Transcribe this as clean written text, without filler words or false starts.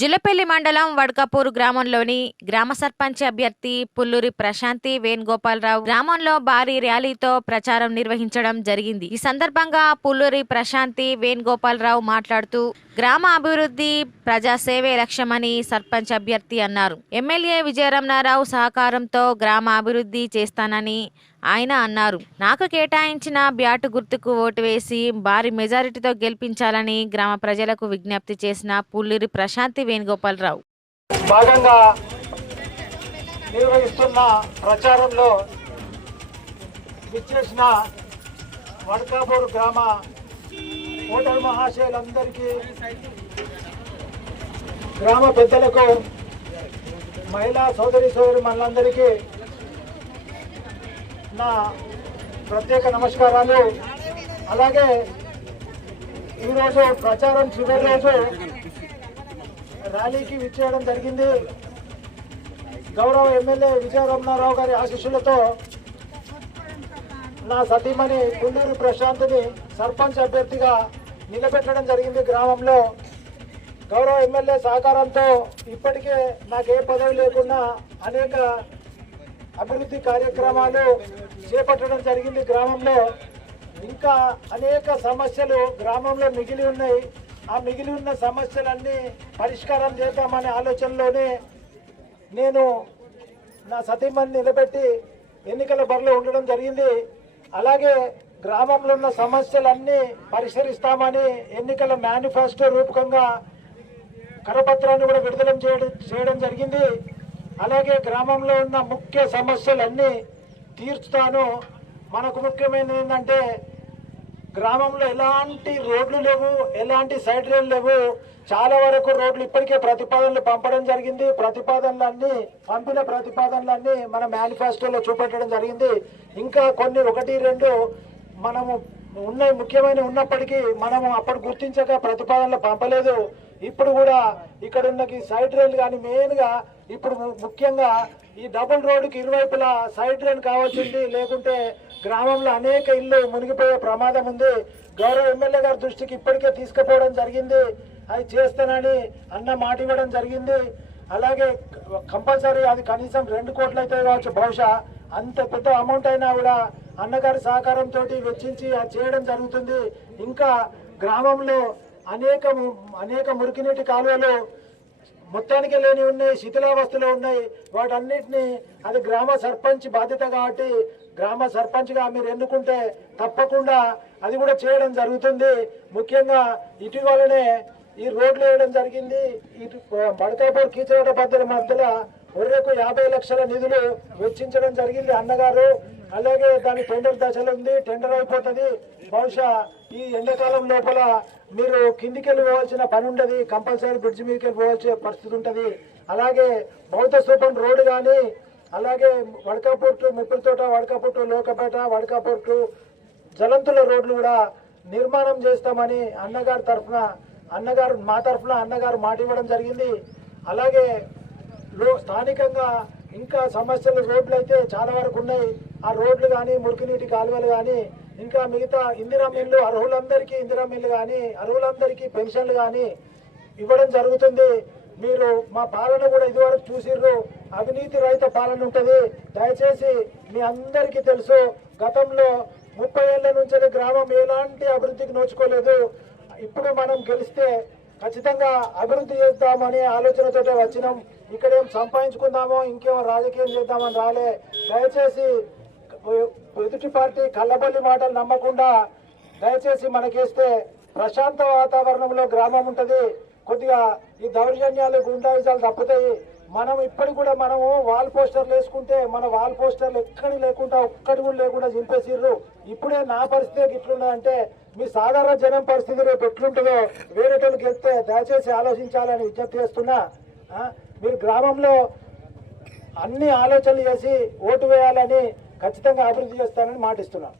జిల్లపల్లి మండలం వడ్కాపూర్ గ్రామంలోని గ్రామ సర్పంచ్ అభ్యర్థి పుల్లూరి ప్రశాంతి వేణుగోపాలరావు గ్రామంలో భారీ ర్యాలీతో ప్రచారం నిర్వహించడం జరిగింది. ఈ సందర్భంగా పుల్లూరి ప్రశాంతి వేణుగోపాలరావు మాట్లాడుతూ గ్రామ అభివృద్ధి ప్రజాసేవే లక్ష్యమని సర్పంచ్ అభ్యర్థి అన్నారు. ఎమ్మెల్యే విజయరమణారావు సహకారంతో గ్రామ అభివృద్ధి చేస్తానని ఆయన అన్నారు. నాకు కేటాయించిన బ్యాటు గుర్తుకు ఓటు వేసి భారీ మెజారిటీతో గెలిపించాలని గ్రామ ప్రజలకు విజ్ఞప్తి చేసిన పుల్లూరి ప్రశాంతి వేణుగోపాలరావు భాగంగా నిర్వహిస్తున్న ప్రచారంలో విచ్చేసిన వడ్కాపూర్ గ్రామ ఓటర్ మహాశయులందరికీ, గ్రామ పెద్దలకు, మహిళా సోదరి మనందరికీ నా ప్రత్యేక నమస్కారాలు. అలాగే ఈరోజు ప్రచారం చివరి రోజు ర్యాలీకి విచ్చేయడం జరిగింది. గౌరవ ఎమ్మెల్యే విజయరమణారావు గారి ఆశీస్సులతో నా సతీమణి పుల్లూరి ప్రశాంత్ని సర్పంచ్ అభ్యర్థిగా నిలబెట్టడం జరిగింది. గ్రామంలో గౌరవ ఎమ్మెల్యే సహకారంతో ఇప్పటికే నాకు ఏ పదవి లేకున్నా అనేక అభివృద్ధి కార్యక్రమాలు చేపట్టడం జరిగింది. గ్రామంలో ఇంకా అనేక సమస్యలు గ్రామంలో మిగిలి ఉన్నాయి. ఆ మిగిలి ఉన్న సమస్యలన్నీ పరిష్కారం చేద్దామనే ఆలోచనలోనే నేను నా సతీమణిని నిలబెట్టి ఎన్నికల బరిలో ఉండడం జరిగింది. అలాగే గ్రామంలో ఉన్న సమస్యలన్నీ పరిష్కరిస్తామని ఎన్నికల మేనిఫెస్టో రూపకంగా కరపత్రాన్ని కూడా విడుదల చేయడం జరిగింది. అలాగే గ్రామంలో ఉన్న ముఖ్య సమస్యలన్నీ తీర్చుతాను. మనకు ముఖ్యమైనది ఏంటంటే గ్రామంలో ఎలాంటి రోడ్లు లేవు, ఎలాంటి సైడ్ రైలు లేవు. చాలా వరకు రోడ్లు ఇప్పటికే ప్రతిపాదనలు పంపడం జరిగింది. పంపిన ప్రతిపాదనలన్నీ మన మేనిఫెస్టోలో చూపెట్టడం జరిగింది. ఇంకా కొన్ని 1-2 మనము ఉన్నాయి, ముఖ్యమైన ఉన్నప్పటికీ మనము అప్పుడు గుర్తించక ప్రతిపాదనలు పంపలేదు. ఇప్పుడు కూడా ఇక్కడ ఉన్న సైడ్ రైలు కానీ మెయిన్గా ఇప్పుడు ముఖ్యంగా ఈ డబుల్ రోడ్డుకి ఇరువైపులా సైడ్ రైలు కావాల్సింది. లేకుంటే గ్రామంలో అనేక ఇళ్ళు మునిగిపోయే ప్రమాదం ఉంది. గౌరవ ఎమ్మెల్యే గారి దృష్టికి ఇప్పటికే తీసుకుపోవడం జరిగింది. అది చేస్తానని అన్న మాట ఇవ్వడం జరిగింది. అలాగే కంపల్సరీ అది కనీసం 2 కోట్లు అయితే కావచ్చు. బహుశా అంత పెద్ద అమౌంట్ అయినా కూడా అన్నగారి సహకారంతో వెచ్చించి అది చేయడం జరుగుతుంది. ఇంకా గ్రామంలో అనేక మురికినీటి కాలువలు మొత్తానికి లేని ఉన్నాయి, శిథిలావస్థలో ఉన్నాయి. వాటన్నిటిని అది గ్రామ సర్పంచ్ బాధ్యత కాబట్టి గ్రామ సర్పంచ్గా మీరు ఎన్నుకుంటే తప్పకుండా అది కూడా చేయడం జరుగుతుంది. ముఖ్యంగా ఇటీవలనే ఈ రోడ్లు వేయడం జరిగింది. ఇటు వడ్కాపూర్ కీచరాట పద్ధతి మధ్యలో ఒర్రెకు 50 లక్షల నిధులు వెచ్చించడం జరిగింది అన్నగారు. అలాగే దాని టెండర్ దశలో ఉంది, టెండర్ అయిపోతుంది. బహుశా ఈ ఎండాకాలం లోపల మీరు కిందికి వెళ్ళి పోవాల్సిన పని ఉండదు, కంపల్సరీ బ్రిడ్జ్ మీదకి వెళ్ళి పోవాల్సిన పరిస్థితి ఉంటుంది. అలాగే బౌద్ధ స్తూపం రోడ్డు కానీ, అలాగే Vadkapur to Mippirithota, Vadkapur to Lokapet, Vadkapur to Jalanthula రోడ్లు కూడా నిర్మాణం చేస్తామని మా తరఫున అన్నగారు మాట ఇవ్వడం జరిగింది. అలాగే స్థానికంగా ఇంకా సమస్యలు రోడ్లు అయితే చాలా వరకు ఉన్నాయి. ఆ రోడ్లు కానీ, మురికినీటి కాలువలు కానీ, ఇంకా మిగతా ఇందిరా మిల్లు అర్హులందరికీ ఇందిరా మిల్లు కానీ, అర్హులందరికీ పెన్షన్లు కానీ ఇవ్వడం జరుగుతుంది. మీరు మా పాలన కూడా ఇదివరకు చూసిర్రు, అవినీతి రహిత పాలన ఉంటుంది. దయచేసి మీ అందరికీ తెలుసు, గతంలో 30 ఏళ్ల నుంచి గ్రామం ఎలాంటి అభివృద్ధికి నోచుకోలేదు. ఇప్పుడు మనం గెలిస్తే ఖచ్చితంగా అభివృద్ధి చేద్దామనే ఆలోచనతో వచ్చినాం. ఇక్కడేం సంపాదించుకుందామో ఇంకేమో రాజకీయం చేద్దామని రాలే. దయచేసి ఎదుటి పార్టీ కళ్ళబల్లి మాటలు నమ్మకుండా దయచేసి మనకేస్తే ప్రశాంత వాతావరణంలో గ్రామం ఉంటుంది. కొద్దిగా ఈ దౌర్జన్యాలు, గుండాయిజాలు తప్పుతాయి. మనం ఇప్పటికి కూడా మనము వాల్ పోస్టర్లు వేసుకుంటే మన వాల్ పోస్టర్లు ఒక్కటి కూడా లేకుండా చింపేసిర్రు. ఇప్పుడే నా పరిస్థితి ఇట్లున్నదంటే మీ సాధారణ జనం పరిస్థితి రేపు ఎట్లుంటుందో వేరేటోళ్ళకి వెళ్తే దయచేసి ఆలోచించాలని విజ్ఞప్తి చేస్తున్నా. మీరు గ్రామంలో అన్ని ఆలోచనలు చేసి ఓటు వేయాలని, ఖచ్చితంగా అభివృద్ధి చేస్తానని మాటిస్తున్నాను.